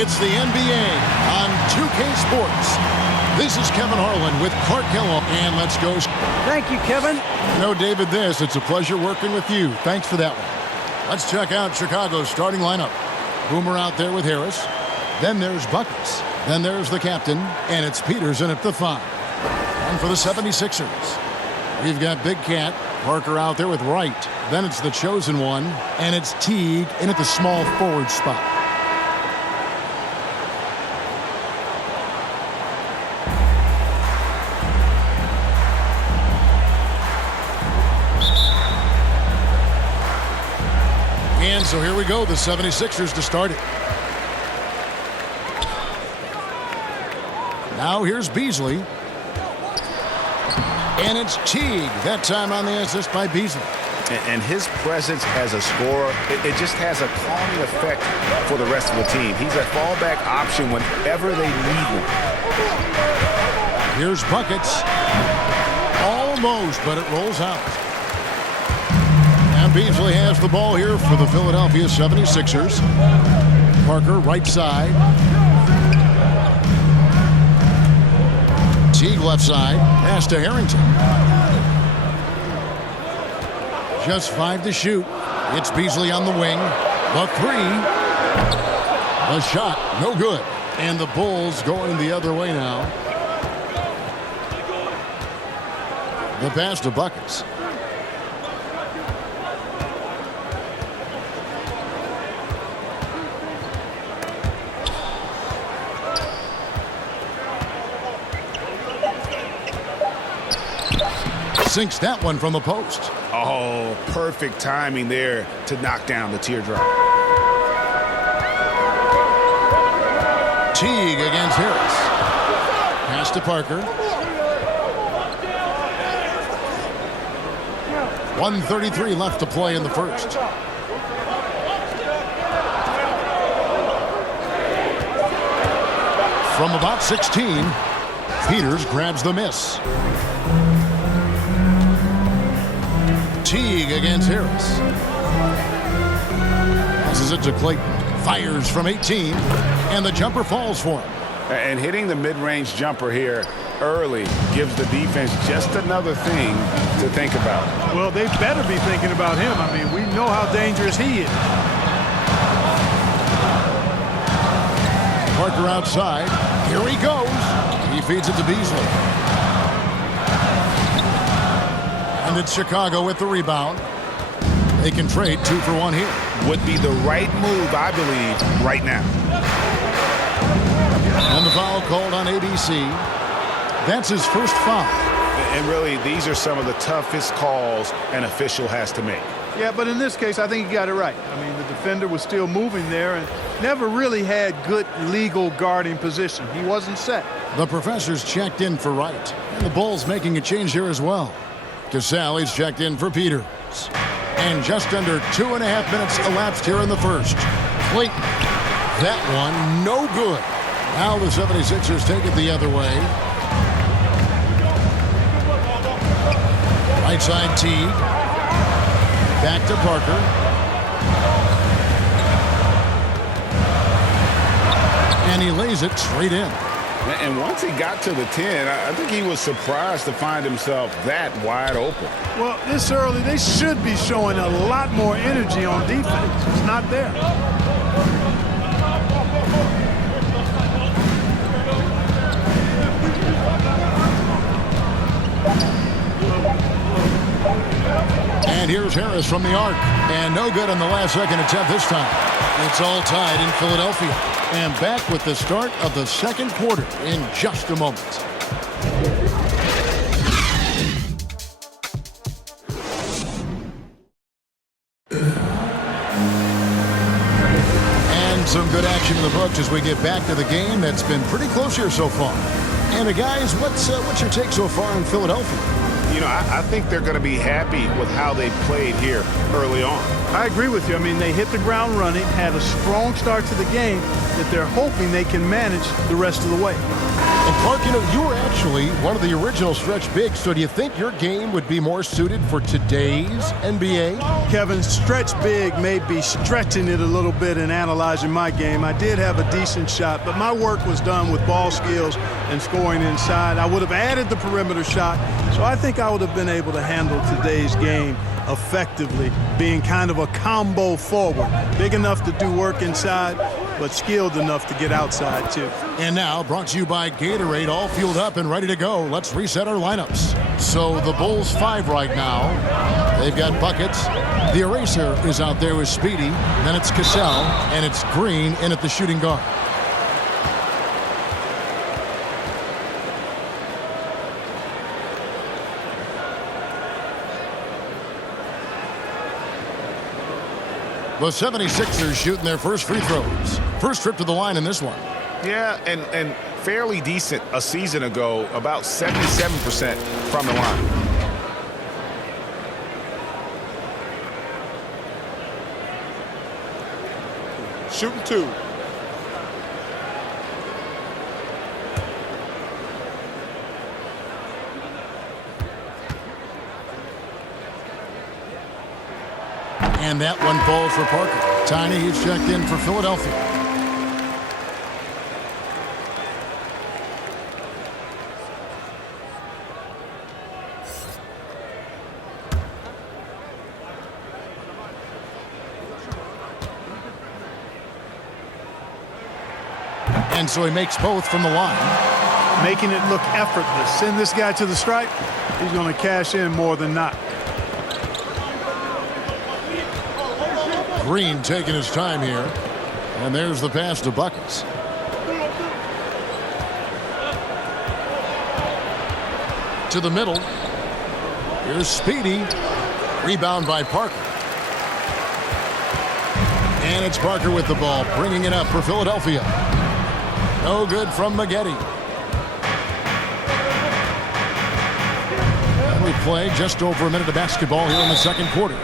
It's the NBA on 2K Sports. This is Kevin Harlan with Clark Kellogg, and let's go. Thank you, Kevin. No, David, it's a pleasure working with you. Thanks for that one. Let's check out Chicago's starting lineup. Boomer out there with Harris. Then there's Buckets. Then there's the captain, and it's Peterson at the 5. And for the 76ers, we've got Big Cat, Parker out there with Wright. Then it's the chosen one, and it's Teague in at the small forward spot. And so here we go, the 76ers to start it. Now here's Beasley. And it's Teague. That time on the assist by Beasley. And his presence as a scorer, it just has a calming effect for the rest of the team. He's a fallback option whenever they need him. Here's Buckets. Almost, but it rolls out. And Beasley has the ball here for the Philadelphia 76ers. Parker, right side. Teague, left side. Pass to Harrington. Just 5 to shoot. It's Beasley on the wing. The 3. A shot, no good. And the Bulls going the other way now. The pass to Buckets. Sinks that one from the post. Oh, perfect timing there to knock down the teardrop. Teague against Harris. Pass to Parker. 1:33 left to play in the first. From about 16, Peters grabs the miss. Teague against Harris. Passes it to Clayton. Fires from 18, and the jumper falls for him. And hitting the mid-range jumper here early gives the defense just another thing to think about. Well, they better be thinking about him. I mean, we know how dangerous he is. Parker outside. Here he goes. He feeds it to Beasley. And it's Chicago with the rebound. They can trade 2 for 1 here. Would be the right move, I believe, right now. And the foul called on ABC. That's his first foul. And really, these are some of the toughest calls an official has to make. Yeah, but in this case, I think he got it right. I mean, the defender was still moving there and never really had good legal guarding position. He wasn't set. The professor's checked in for Wright. And the Bulls making a change here as well. Casale's checked in for Peters. And just under 2.5 minutes elapsed here in the first. Clayton. That one, no good. Now the 76ers take it the other way. Right side Teague. Back to Parker. And he lays it straight in. And once he got to the 10, I think he was surprised to find himself that wide open. Well, this early, they should be showing a lot more energy on defense. It's not there. And here's Harris from the arc. And no good on the last second attempt this time. It's all tied in Philadelphia. And back with the start of the second quarter in just a moment. And some good action in the books as we get back to the game that's been pretty close here so far. And guys, what's your take so far in Philadelphia? You know, I think they're going to be happy with how they played here early on. I agree with you. I mean, they hit the ground running, had a strong start to the game that they're hoping they can manage the rest of the way. And Clark, you know, you were actually one of the original stretch bigs, so do you think your game would be more suited for today's NBA? Kevin, stretch big may be stretching it a little bit in analyzing my game. I did have a decent shot, but my work was done with ball skills and scoring inside. I would have added the perimeter shot, so I think I would have been able to handle today's game effectively, being kind of a combo forward. Big enough to do work inside, but skilled enough to get outside too. And now, brought to you by Gatorade, all fueled up and ready to go. Let's reset our lineups. So the Bulls 5 right now. They've got buckets. The eraser is out there with Speedy. Then it's Cassell, and it's Green in at the shooting guard. The 76ers shooting their first free throws. First trip to the line in this one. Yeah, and fairly decent a season ago, about 77% from the line. Shooting 2. And that one falls for Parker. Tiny, he's checked in for Philadelphia. And so he makes both from the line. Making it look effortless. Send this guy to the stripe, he's going to cash in more than not. Green taking his time here. And there's the pass to Buckets. To the middle. Here's Speedy. Rebound by Parker. And it's Parker with the ball, bringing it up for Philadelphia. No good from Maggette. And we play just over a minute of basketball here in the second quarter.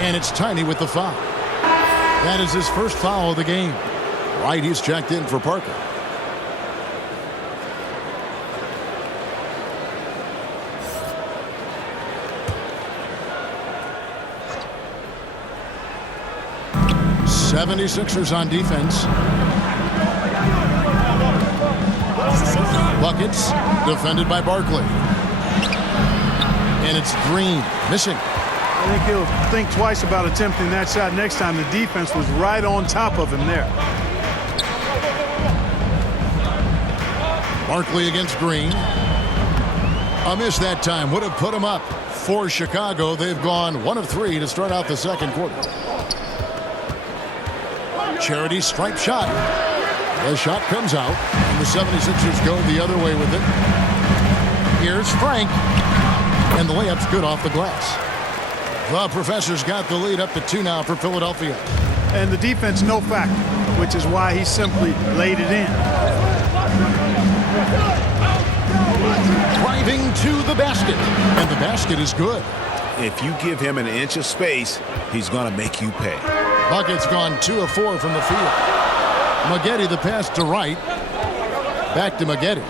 And it's Tiny with the foul. That is his first foul of the game. Right, he's checked in for Parker. '76ers on defense. Buckets, defended by Barkley. And it's Green, missing. I think he'll think twice about attempting that shot next time. The defense was right on top of him there. Barkley against Green. A miss that time would have put him up for Chicago. They've gone 1 of 3 to start out the second quarter. Charity stripe shot. The shot comes out, and the 76ers go the other way with it. Here's Frank, and the layup's good off the glass. The Professor's got the lead up to 2 now for Philadelphia. And the defense no factor, which is why he simply laid it in. Driving to the basket, and the basket is good. If you give him an inch of space, he's going to make you pay. Bucket's gone 2 of 4 from the field. Maggette the pass to Wright. Back to Maggette.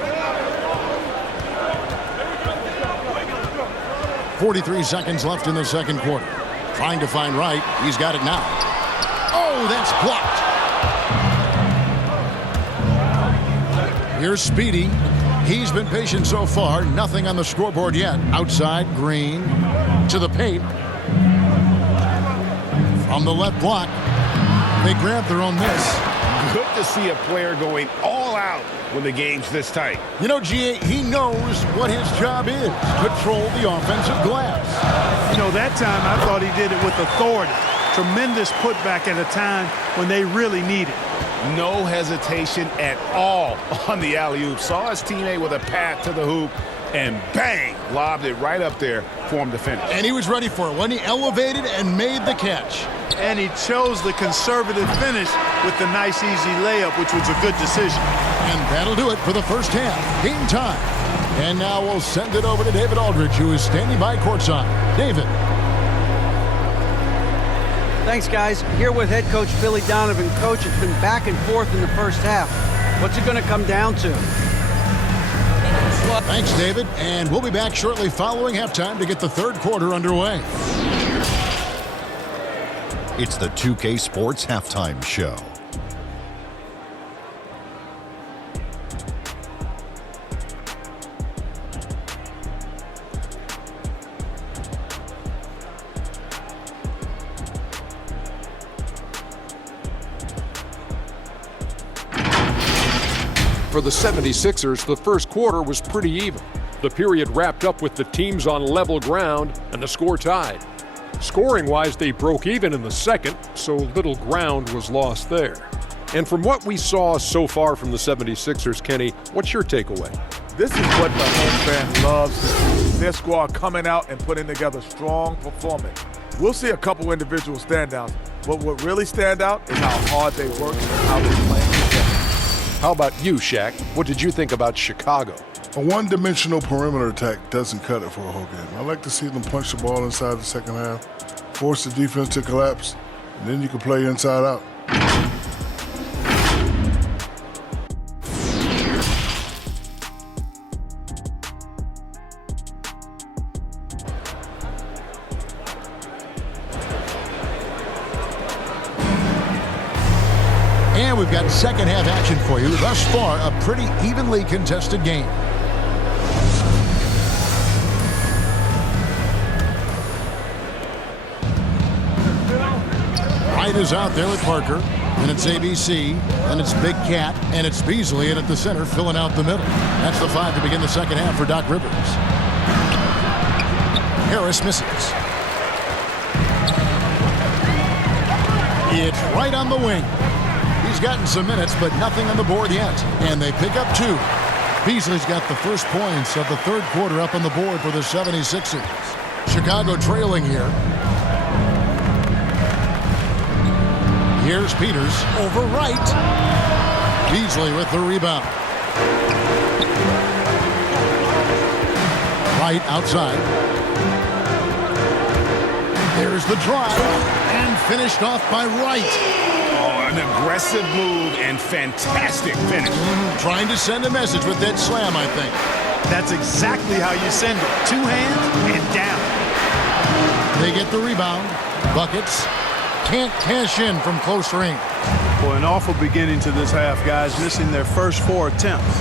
43 seconds left in the second quarter. Trying to find Wright. He's got it now. Oh, that's blocked. Here's Speedy. He's been patient so far. Nothing on the scoreboard yet. Outside, Green to the paint. From the left block. They grab their own miss. Good to see a player going all out when the game's this tight. You know, G.A., he knows what his job is. Control the offensive glass. You know, that time I thought he did it with authority. Tremendous putback at a time when they really need it. No hesitation at all on the alley-oop. Saw his teammate with a path to the hoop, and bang, lobbed it right up there for him to finish. And he was ready for it when he elevated and made the catch. And he chose the conservative finish with the nice, easy layup, which was a good decision. And that'll do it for the first half. Game time. And now we'll send it over to David Aldridge, who is standing by courtside. David. Thanks, guys. Here with head coach Billy Donovan. Coach, it's been back and forth in the first half. What's it going to come down to? Thanks, David. And we'll be back shortly following halftime to get the third quarter underway. It's the 2K Sports Halftime Show. For the 76ers, the first quarter was pretty even. The period wrapped up with the teams on level ground and the score tied. Scoring-wise, they broke even in the second, so little ground was lost there. And from what we saw so far from the 76ers, Kenny, what's your takeaway? This is what the home fan loves to see. Their squad coming out and putting together strong performance. We'll see a couple individual standouts, but what really stand out is how hard they work and how they play together. How about you, Shaq? What did you think about Chicago? A one-dimensional perimeter attack doesn't cut it for a whole game. I like to see them punch the ball inside the second half, force the defense to collapse, and then you can play inside out. And we've got second half action for you. Thus far, a pretty evenly contested game. Wright is out there with Parker. And it's ABC. And it's Big Cat. And it's Beasley in at the center, filling out the middle. That's the five to begin the second half for Doc Rivers. Harris misses. It's right on the wing. He's gotten some minutes, but nothing on the board yet. And they pick up two. Beasley's got the first points of the third quarter up on the board for the 76ers. Chicago trailing here. Here's Peters over Wright. Beasley with the rebound. Wright outside. There's the drive. And finished off by Wright. An aggressive move and fantastic finish. Trying to send a message with that slam, I think. That's exactly how you send it. Two hands and down. They get the rebound. Buckets. Can't cash in from close range. Boy, an awful beginning to this half, guys, missing their first 4 attempts.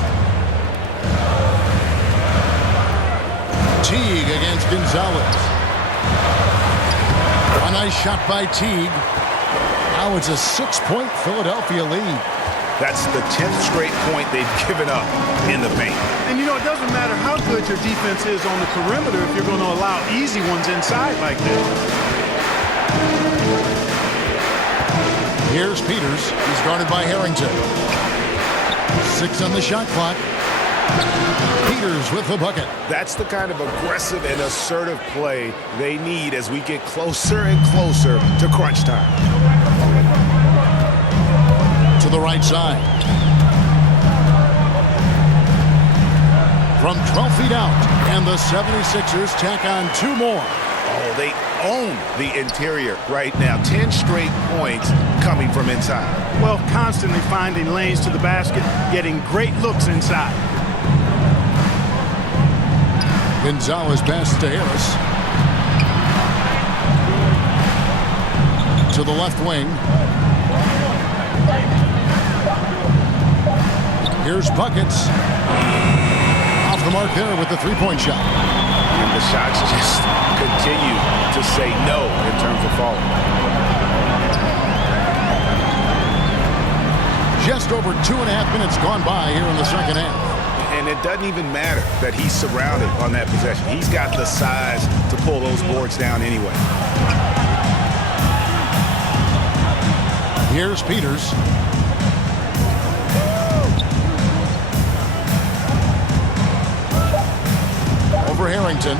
Teague against Gonzalez. A nice shot by Teague. Now it's a 6-point Philadelphia lead. That's the 10th straight point they've given up in the paint. And, you know, it doesn't matter how good your defense is on the perimeter if you're going to allow easy ones inside like this. Here's Peters. He's guarded by Harrington. 6 on the shot clock. Peters with the bucket. That's the kind of aggressive and assertive play they need as we get closer and closer to crunch time. To the right side. From 12 feet out. And the 76ers tack on 2 more. Oh, they own the interior right now. 10 straight points coming from inside. Well, constantly finding lanes to the basket, getting great looks inside. Gonzalez passes to Harris. To the left wing. Here's Buckets. Off the mark there with the three-point shot. And the shots just continue to say no in terms of falling. Just over 2.5 minutes gone by here in the second half. And it doesn't even matter that he's surrounded on that possession. He's got the size to pull those boards down anyway. Here's Peters. Over Harrington.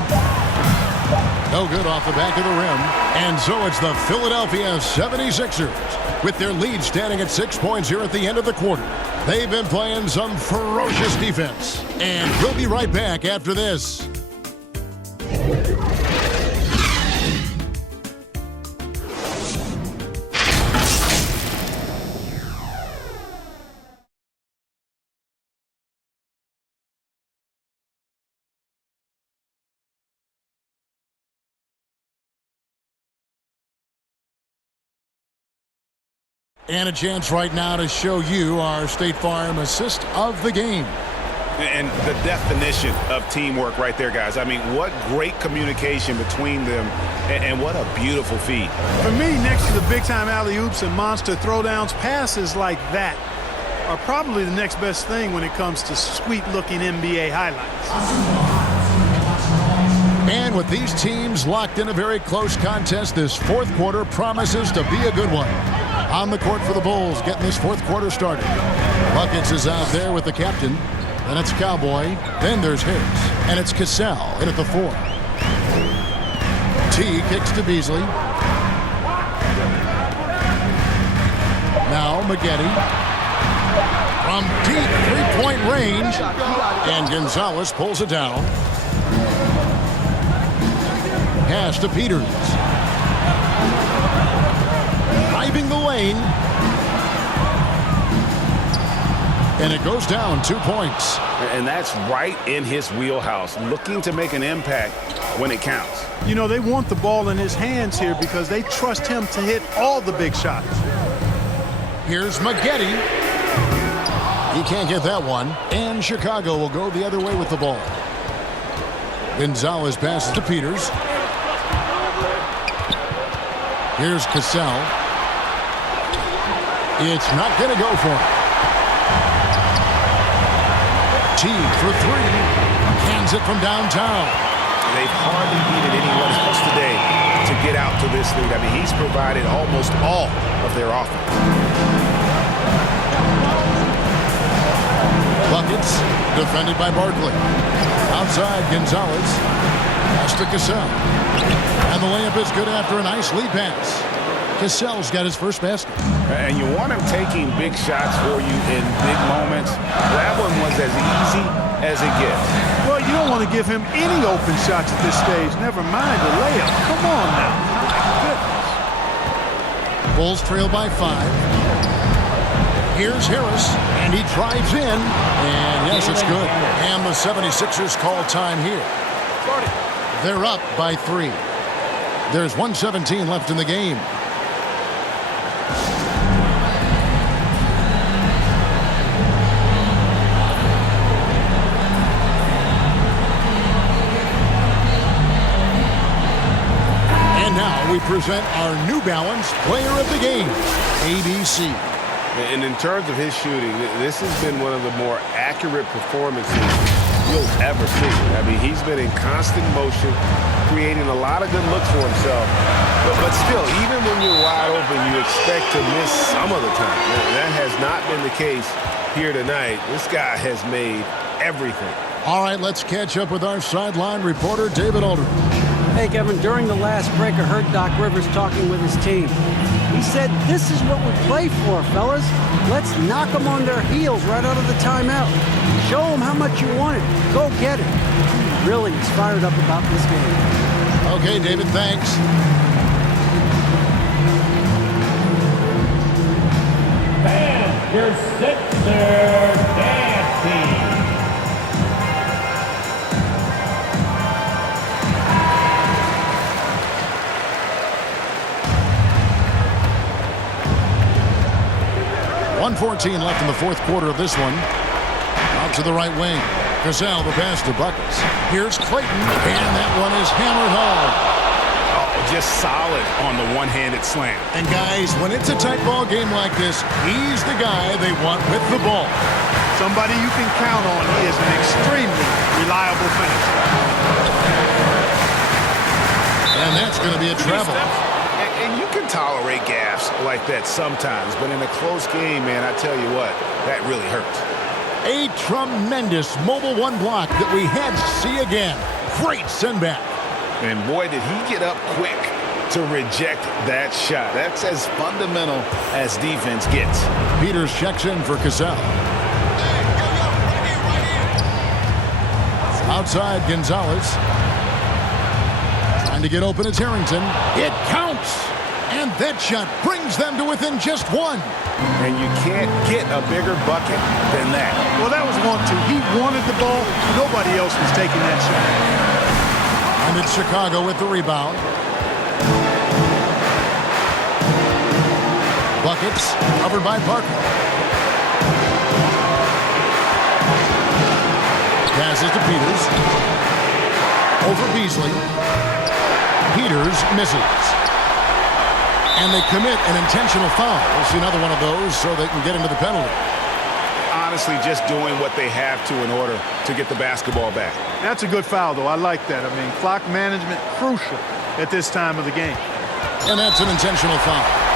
No good off the back of the rim. And so it's the Philadelphia 76ers with their lead standing at 6 points here at the end of the quarter. They've been playing some ferocious defense. And we'll be right back after this. And a chance right now to show you our State Farm assist of the game. And the definition of teamwork right there, guys. I mean, what great communication between them, and what a beautiful feed. For me, next to the big-time alley-oops and monster throwdowns, passes like that are probably the next best thing when it comes to sweet-looking NBA highlights. And with these teams locked in a very close contest, this fourth quarter promises to be a good one. On the court for the Bulls, getting this fourth quarter started. Buckets is out there with the captain. Then it's Cowboy. Then there's Harris. And it's Cassell in at the 4. T kicks to Beasley. Now Maggette. From deep three-point range. And Gonzalez pulls it down. Pass to Peters. Driving the lane. And it goes down 2 points. And that's right in his wheelhouse, looking to make an impact when it counts. You know, they want the ball in his hands here because they trust him to hit all the big shots. Here's Maggette. He can't get that one. And Chicago will go the other way with the ball. Gonzalez passes to Peters. Here's Cassell. It's not going to go for him. T for 3. Cans it from downtown. They've hardly needed anyone else today to get out to this lead. I mean, he's provided almost all of their offense. Buckets, defended by Barkley. Outside, Gonzalez. Pass to Cassell. And the layup is good after a nice lead pass. Cassell's got his first basket. And you want him taking big shots for you in big moments. That one was as easy as it gets. Well, you don't want to give him any open shots at this stage. Never mind the layup. Come on now. My goodness. Bulls trail by 5. Here's Harris, and he drives in. And yes, it's good. And the 76ers call time here. They're up by 3. There's 1:17 left in the game. We present our New Balance Player of the Game, ABC. And in terms of his shooting, this has been one of the more accurate performances you'll ever see. I mean, he's been in constant motion, creating a lot of good looks for himself. But still, even when you're wide open, you expect to miss some of the time. That has not been the case here tonight. This guy has made everything. All right, let's catch up with our sideline reporter, David Aldridge. Hey, Kevin, during the last break, I heard Doc Rivers talking with his team. He said, this is what we play for, fellas. Let's knock them on their heels right out of the timeout. Show them how much you want it. Go get it. He really is fired up about this game. Okay, David, thanks. And your Sixer dancing. .114 left in the fourth quarter of this one. Out to the right wing. Cassell, the pass to Buckets. Here's Clayton, and that one is hammered home. Oh, just solid on the one-handed slam. And guys, when it's a tight ball game like this, he's the guy they want with the ball. Somebody you can count on. He is an extremely reliable finisher. And that's going to be a travel. And you can tolerate gaffes like that sometimes, but in a close game, man, I tell you what, that really hurts. A tremendous mobile one block that we had to see again. Great send back. And boy, did he get up quick to reject that shot. That's as fundamental as defense gets. Peters checks in for Cassell. Outside, Gonzalez. Trying to get open, it's Harrington. It counts! And that shot brings them to within just 1. And you can't get a bigger bucket than that. Well, that was 1-2. He wanted the ball. Nobody else was taking that shot. And it's Chicago with the rebound. Buckets covered by Parker. Passes to Peters. Over Beasley. Peters misses. And they commit an intentional foul. We'll see another one of those so they can get into the penalty. Honestly, just doing what they have to in order to get the basketball back. That's a good foul, though. I like that. I mean, clock management crucial at this time of the game. And that's an intentional foul.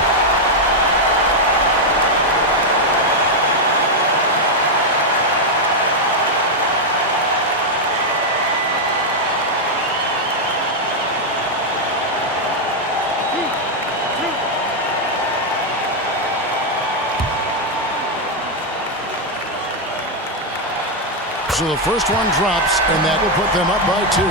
So the first one drops, and that will put them up by 2.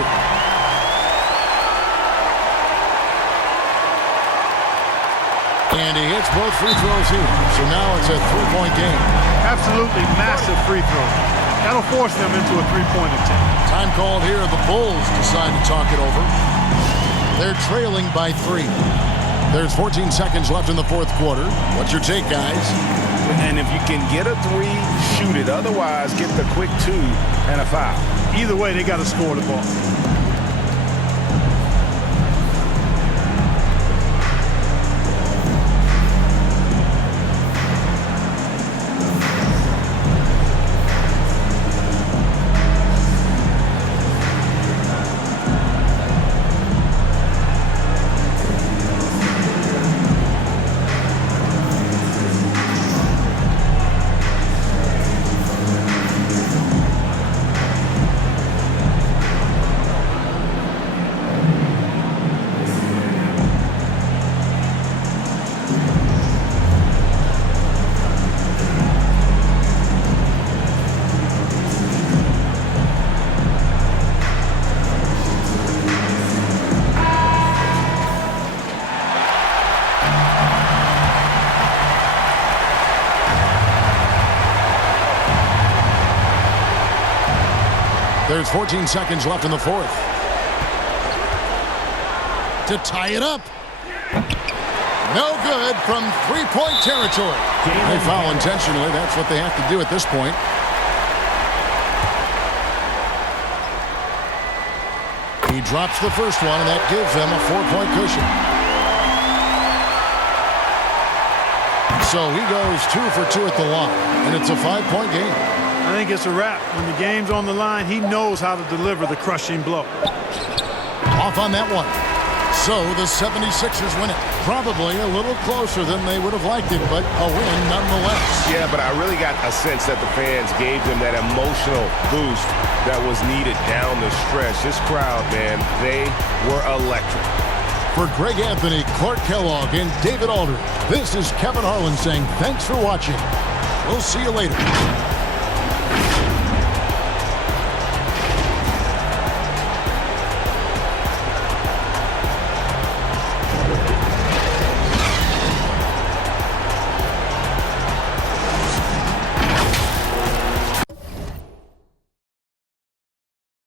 And he hits both free throws here. So now it's a 3-point game. Absolutely massive free throw. That'll force them into a 3-point attempt. Time called here. The Bulls decide to talk it over. They're trailing by 3. There's 14 seconds left in the fourth quarter. What's your take, guys? And if you can get a 3, shoot it. Otherwise, get the quick 2 and a foul. Either way, they got to score the ball. There's 14 seconds left in the fourth. To tie it up. No good from 3-point territory. They foul intentionally. That's what they have to do at this point. He drops the first one, and that gives them a 4-point cushion. So he goes 2 for 2 at the line, and it's a 5-point game. I think it's a wrap. When the game's on the line, he knows how to deliver the crushing blow. Off on that one. So the 76ers win it. Probably a little closer than they would have liked it, but a win nonetheless. Yeah, but I really got a sense that the fans gave them that emotional boost that was needed down the stretch. This crowd, man, they were electric. For Greg Anthony, Clark Kellogg, and David Aldridge, this is Kevin Harlan saying thanks for watching. We'll see you later.